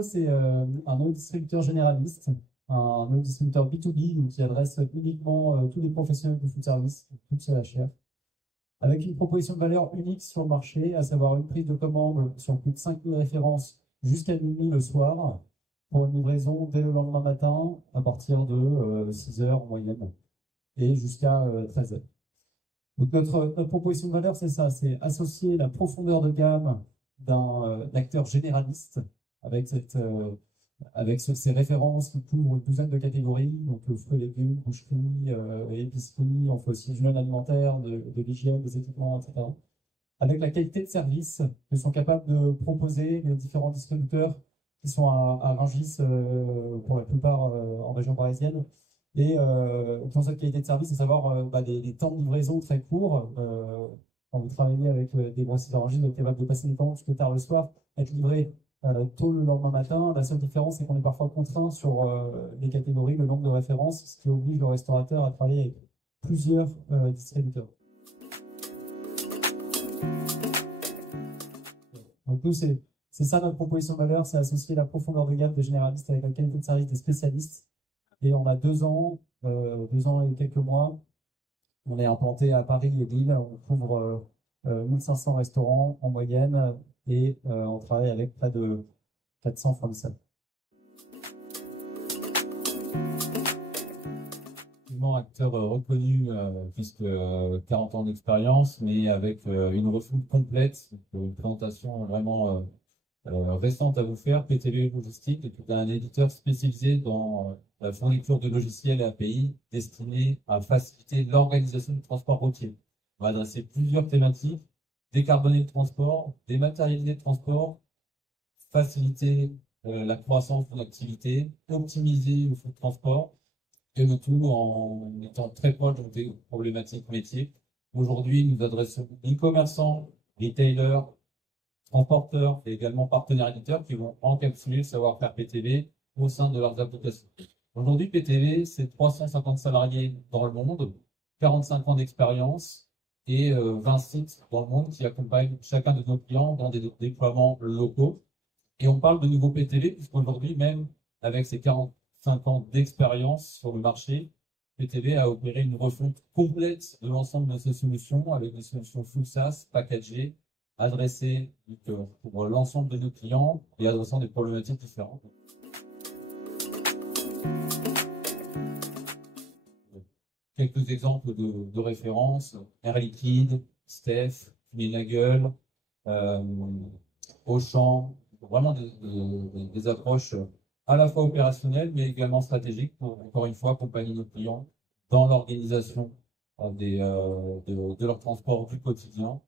Polo, c'est un nouveau distributeur généraliste, un nouveau distributeur B2B donc, qui adresse uniquement tous les professionnels de food service, toute CHR, avec une proposition de valeur unique sur le marché, à savoir une prise de commande sur plus de 5000 références jusqu'à minuit le soir, pour une livraison dès le lendemain matin à partir de 6 heures en moyenne et jusqu'à 13 heures. Donc notre proposition de valeur, c'est ça, c'est associer la profondeur de gamme d'un acteur généraliste avec ces références qui couvrent une douzaine de catégories, donc fruits et légumes, boucherie, épicerie, on fait aussi du non alimentaire, de l'hygiène, des équipements, etc. Avec la qualité de service que sont capables de proposer les différents distributeurs qui sont à Rungis, pour la plupart en région parisienne, et qui ont cette qualité de service, à savoir des temps de livraison très courts. Quand vous travaillez avec des grossistes à Rungis, vous êtes capable de passer des commandes jusqu'à tard le soir, être livré tôt le lendemain matin. La seule différence, c'est qu'on est parfois contraint sur les catégories, le nombre de références, ce qui oblige le restaurateur à travailler avec plusieurs distributeurs. Donc nous, c'est ça notre proposition de valeur, c'est associer la profondeur de gamme des généralistes avec la qualité de service des spécialistes. Et on a 2 ans et quelques mois, on est implanté à Paris et Lille, on couvre 1500 restaurants en moyenne et on travaille avec près de 400 fournisseurs. Acteur reconnu, puisque 40 ans d'expérience, mais avec une refonte complète, une présentation vraiment récente à vous faire. PTV Logistique est un éditeur spécialisé dans la fourniture de logiciels et API destinés à faciliter l'organisation du transport routier. On va adresser plusieurs thématiques: décarboner le transport, dématérialiser le transport, faciliter la croissance de l'activité, optimiser le flux de transport, et le tout en étant très proche des problématiques métiers. Aujourd'hui, nous adressons e-commerçants, retailers, transporteurs et également partenaires éditeurs qui vont encapsuler le savoir-faire PTV au sein de leurs applications. Aujourd'hui, PTV, c'est 350 salariés dans le monde, 45 ans d'expérience et 20 sites dans le monde qui accompagnent chacun de nos clients dans des déploiements locaux. Et on parle de nouveau PTV puisqu'aujourd'hui, même avec ces 45 ans d'expérience sur le marché, PTV a opéré une refonte complète de l'ensemble de ses solutions avec des solutions full SaaS, packagées, adressées pour l'ensemble de nos clients et adressant des problématiques différentes. Quelques exemples de références: Air Liquide, Steph, Minagueule, Auchan, vraiment des approches à la fois opérationnelles mais également stratégiques pour, encore une fois, accompagner nos clients dans l'organisation de leur transport du quotidien.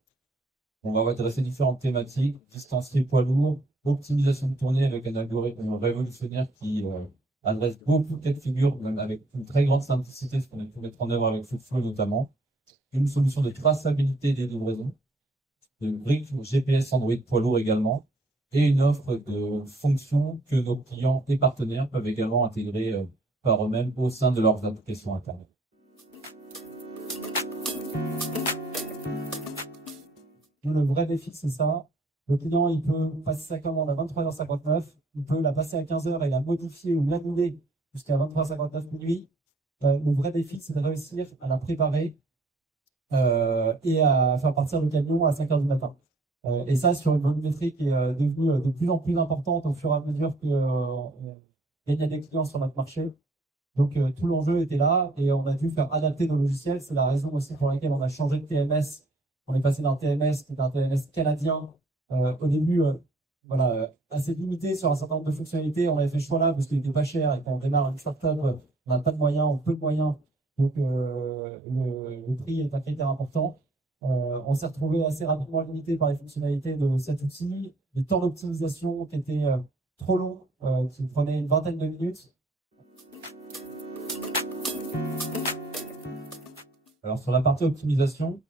On va adresser différentes thématiques: distancier poids lourd, optimisation de tournée avec un algorithme révolutionnaire qui adresse beaucoup de cas de figure, même avec une très grande simplicité, ce qu'on a pu mettre en œuvre avec Foodflow notamment. Une solution de traçabilité des livraisons, de briques GPS Android poids lourd également, et une offre de fonctions que nos clients et partenaires peuvent également intégrer par eux-mêmes au sein de leurs applications Internet. Le vrai défi, c'est ça. Le client, il peut passer sa commande à 23h59, il peut la passer à 15h et la modifier ou l'annuler jusqu'à 23h59 minuit. Le vrai défi, c'est de réussir à la préparer et à faire partir le camion à 5h du matin. Et ça, sur une volumétrie qui est devenue de plus en plus importante au fur et à mesure qu'on gagne des clients sur notre marché. Donc tout l'enjeu était là et on a dû faire adapter nos logiciels. C'est la raison aussi pour laquelle on a changé de TMS. On est passé d'un TMS qui est un TMS canadien au début assez limité sur un certain nombre de fonctionnalités. On avait fait ce choix-là parce qu'il n'était pas cher et quand on démarre une startup, on n'a pas de moyens, on peu de moyens. Donc le prix est un critère important. On s'est retrouvé assez rapidement limité par les fonctionnalités de cet outil, les temps d'optimisation qui étaient trop longs, qui prenaient une vingtaine de minutes. Alors sur la partie optimisation,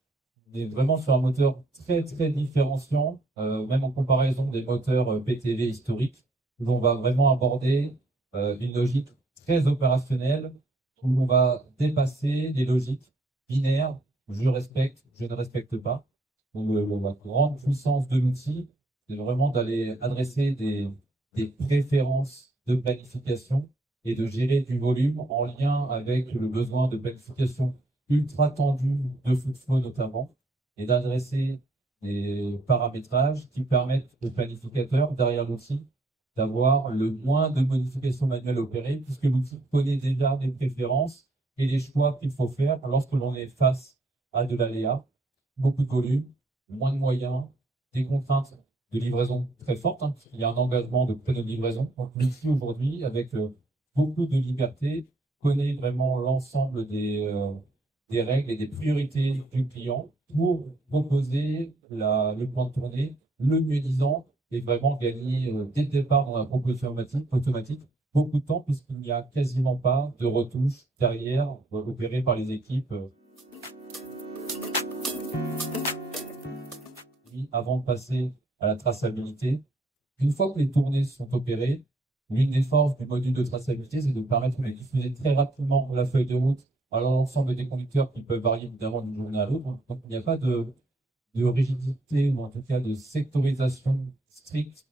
on est vraiment sur un moteur très très différenciant, même en comparaison des moteurs PTV historiques, où on va vraiment aborder une logique très opérationnelle, où on va dépasser les logiques binaires: je respecte, je ne respecte pas. Donc la grande puissance de l'outil, c'est vraiment d'aller adresser des des préférences de planification et de gérer du volume en lien avec le besoin de planification ultra tendu de Footflow notamment, et d'adresser des paramétrages qui permettent au planificateur derrière l'outil d'avoir le moins de modifications manuelles opérées, puisque l'outil connaît déjà des préférences et les choix qu'il faut faire lorsque l'on est face à de l'aléa, beaucoup de volume, moins de moyens, des contraintes de livraison très fortes, hein. Il y a un engagement de créneau de livraison. Donc l'outil aujourd'hui, avec beaucoup de liberté, connaît vraiment l'ensemble des règles et des priorités du client pour proposer le plan de tournée le mieux disant et vraiment gagner dès le départ dans la proposition automatique beaucoup de temps puisqu'il n'y a quasiment pas de retouches derrière opérées par les équipes. Avant de passer à la traçabilité, une fois que les tournées sont opérées, l'une des forces du module de traçabilité, c'est de permettre de diffuser très rapidement la feuille de route à l'ensemble des conducteurs qui peuvent varier évidemment d'une journée à l'autre. Donc il n'y a pas de rigidité ou en tout cas de sectorisation stricte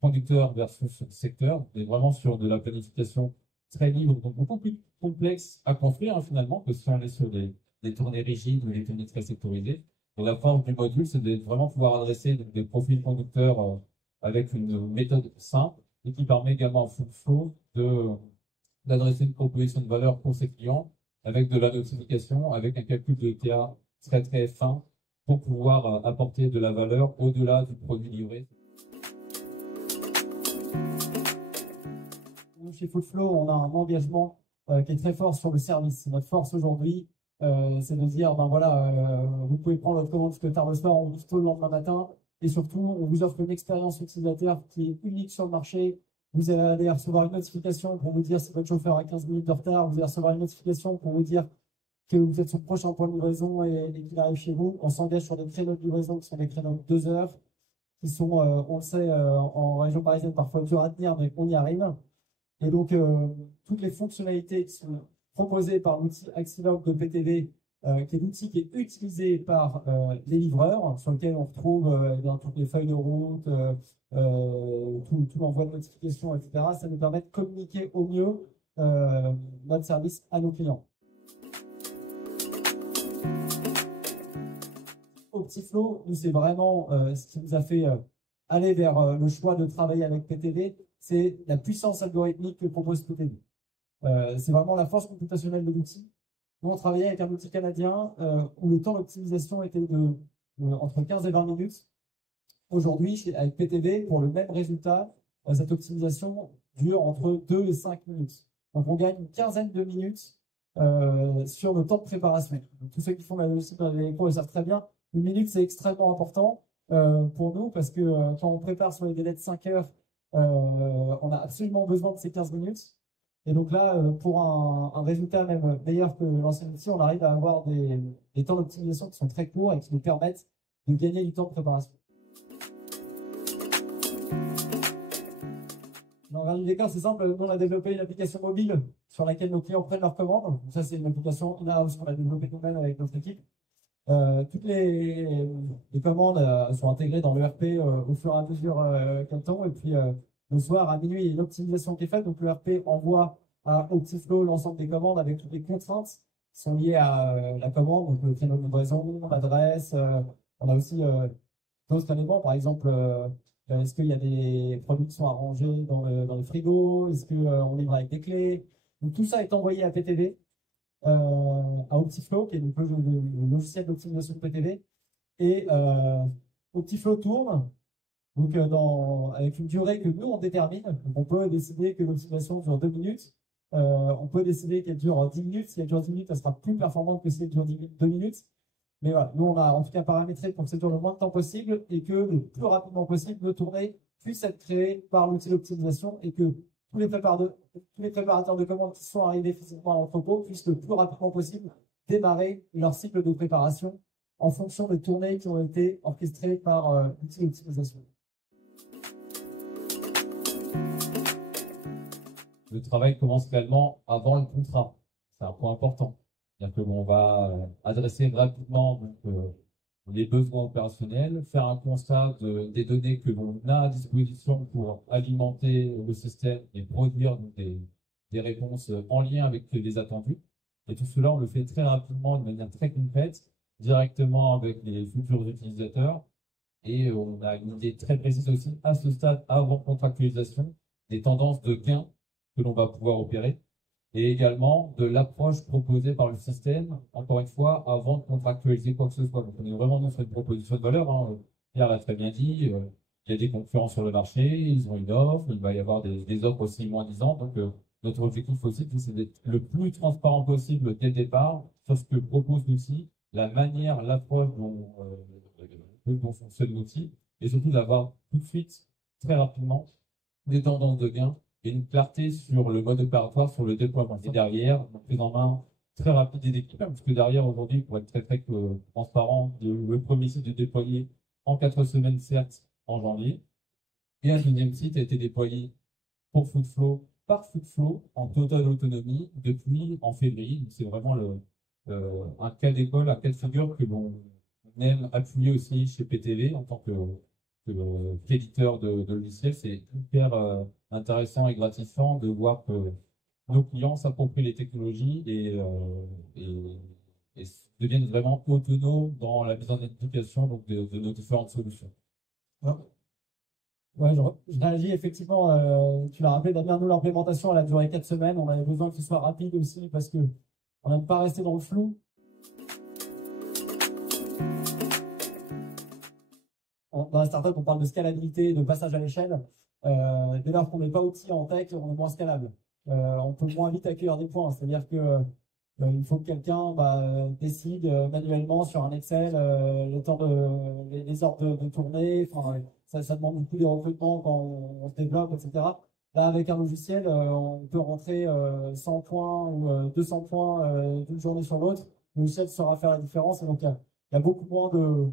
conducteur versus secteur. On est vraiment sur de la planification très libre, donc beaucoup plus complexe à construire finalement que si on est sur des tournées rigides ou des tournées très sectorisées. Donc la forme du module, c'est de vraiment pouvoir adresser des profils conducteurs avec une méthode simple et qui permet également en Footflow d'adresser une proposition de valeur pour ses clients avec de la notification, avec un calcul de ETA très très fin pour pouvoir apporter de la valeur au-delà du produit livré. Chez Footflow, on a un engagement qui est très fort sur le service. Notre force aujourd'hui, c'est de dire, ben voilà, vous pouvez prendre votre commande que tard le soir, on vous tôt le lendemain matin, et surtout, on vous offre une expérience utilisateur qui est unique sur le marché. Vous allez recevoir une notification pour vous dire si votre chauffeur a 15 minutes de retard, vous allez recevoir une notification pour vous dire que vous êtes sur le prochain point de livraison et qu'il arrive chez vous. On s'engage sur des créneaux de livraison qui sont des créneaux de 2 heures, qui sont, on le sait, en région parisienne, parfois durs à tenir, mais on y arrive. Et donc, toutes les fonctionnalités qui sont proposées par l'outil Axilog de PTV, qui est l'outil qui est utilisé par les livreurs, sur lequel on retrouve dans toutes les feuilles de route, tout l'envoi de notifications, etc. Ça nous permet de communiquer au mieux notre service à nos clients. Optiflow, nous, c'est vraiment ce qui nous a fait aller vers le choix de travailler avec PTV, c'est la puissance algorithmique que propose PTV. C'est vraiment la force computationnelle de l'outil. Nous, on travaillait avec un outil canadien où le temps d'optimisation était entre 15 et 20 minutes. Aujourd'hui, avec PTV, pour le même résultat, cette optimisation dure entre 2 et 5 minutes. Donc, on gagne une quinzaine de minutes sur le temps de préparation. Donc, tous ceux qui font la logistique dans l'électro, ils savent très bien, une minute, c'est extrêmement important pour nous parce que quand on prépare sur les délais de 5 heures, on a absolument besoin de ces 15 minutes. Et donc là, pour un résultat même meilleur que l'ancien outil, on arrive à avoir des temps d'optimisation qui sont très courts et qui nous permettent de gagner du temps de préparation. Dans le décor, c'est simple. Nous, on a développé une application mobile sur laquelle nos clients prennent leurs commandes. Donc ça, c'est une application in-house qu'on a développée nous-mêmes avec notre équipe. Toutes les commandes sont intégrées dans l'ERP au fur et à mesure qu'elles tombent. Et puis, le soir, à minuit, il y a une optimisation qui est faite. Donc, l'ERP envoie à Optiflow l'ensemble des commandes avec toutes les contraintes qui sont liées à la commande. Donc, le créneau de livraison, l'adresse. On a aussi d'autres éléments. Par exemple, est-ce qu'il y a des produits qui sont arrangés dans le frigo? Est-ce qu'on livre avec des clés? Donc, tout ça est envoyé à PTV. À Optiflow, qui est donc le logiciel d'optimisation de PTV. Et Optiflow tourne donc, avec une durée que nous, on détermine. Donc, on peut décider que l'optimisation dure 2 minutes. On peut décider qu'elle dure 10 minutes. Si elle dure 10 minutes, elle sera plus performante que si elle dure 2 minutes. Mais voilà, nous, on a en tout cas paramétré pour que ça dure le moins de temps possible et que le plus rapidement possible, nos tournées puissent être créées par l'outil d'optimisation et que tous les préparateurs de commandes qui sont arrivés physiquement à l'entrepôt puissent le plus rapidement possible démarrer leur cycle de préparation en fonction des tournées qui ont été orchestrées par l'outil d'optimisation. Le travail commence réellement avant le contrat. C'est un point important. C'est-à-dire que l'on va adresser rapidement les besoins opérationnels, faire un constat des données que l'on a à disposition pour alimenter le système et produire donc, des réponses en lien avec les attendus. Et tout cela, on le fait très rapidement, de manière très concrète, directement avec les futurs utilisateurs. Et on a une idée très précise aussi à ce stade, avant contractualisation, des tendances de gains que l'on va pouvoir opérer et également de l'approche proposée par le système, encore une fois, avant de contractualiser quoi que ce soit. Donc, on est vraiment dans une proposition de valeur. Hein. Pierre l'a très bien dit, il y a des concurrents sur le marché, ils ont une offre, il va y avoir des offres aussi moins disantes. Donc, notre objectif aussi, c'est d'être le plus transparent possible dès le départ sur ce que propose l'outil, la manière, l'approche dont fonctionne l'outil, et surtout d'avoir tout de suite, très rapidement, des tendances de gain et une clarté sur le mode opératoire, sur le déploiement. Et derrière, une prise en main très rapide des équipes, parce que derrière, aujourd'hui, pour être très transparent, le premier site est déployé en 4 semaines, certes, en janvier, et un deuxième site a été déployé pour Foodflow, par Foodflow, en totale autonomie, depuis en février. C'est vraiment un cas d'école, un cas de figure que l'on aime appuyer aussi chez PTV en tant qu'éditeur de logiciels. C'est hyper intéressant et gratifiant de voir que nos clients s'approprient les technologies et deviennent vraiment autonomes dans la mise en application donc, de nos différentes solutions. Ouais, je réagis effectivement, tu l'as rappelé, Damien, nous, l'implémentation, elle a duré 4 semaines. On avait besoin que ce soit rapide aussi parce que on n'aime pas rester dans le flou. Dans la startup, on parle de scalabilité, de passage à l'échelle. Dès lors qu'on n'est pas outil en tech, on est moins scalable. On peut moins vite accueillir des points. C'est-à-dire que il faut que quelqu'un décide manuellement sur un Excel les ordres de tournée. Enfin, ça demande beaucoup de recrutement quand on se développe, etc. Là, avec un logiciel, on peut rentrer 100 points ou 200 points d'une journée sur l'autre. Le logiciel saura faire la différence. Et donc, il y a beaucoup moins de...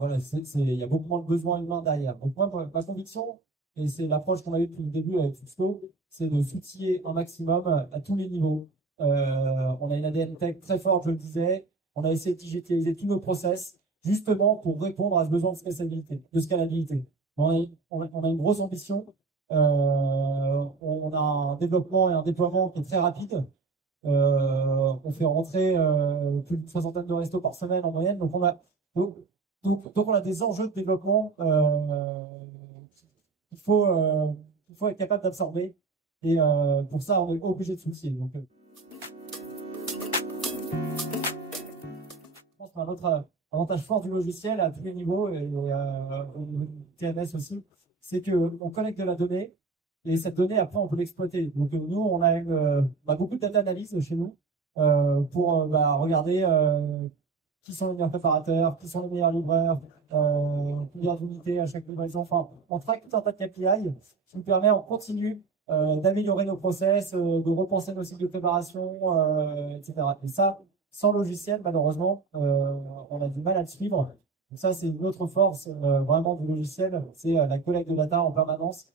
Voilà, il y a beaucoup moins de besoins humains derrière. Donc, moi, ma conviction, et c'est l'approche qu'on a eue depuis le début avec Foodflow, c'est de s'outiller un maximum à tous les niveaux. On a une ADN tech très forte, je le disais. On a essayé de digitaliser tous nos process, justement pour répondre à ce besoin de scalabilité. On a une grosse ambition. On a un développement et un déploiement qui est très rapide. On fait rentrer plus d'une soixantaine de restos par semaine en moyenne. Donc, on a des enjeux de développement qu'il faut être capable d'absorber. Et pour ça, on est obligé de soucier. Donc, je pense qu'un autre avantage fort du logiciel à tous les niveaux, et TMS aussi, c'est qu'on collecte de la donnée, et cette donnée, après, on peut l'exploiter. Donc, nous, on a beaucoup de data analyse chez nous pour regarder qui sont les meilleurs préparateurs, qui sont les meilleurs livreurs, combien d'unités à chaque livraison. Enfin, on traque tout un tas de KPI qui nous permet en continu d'améliorer nos process, de repenser nos cycles de préparation, etc. Et ça, sans logiciel, malheureusement, on a du mal à le suivre. Donc ça, c'est une autre force vraiment du logiciel, c'est la collecte de data en permanence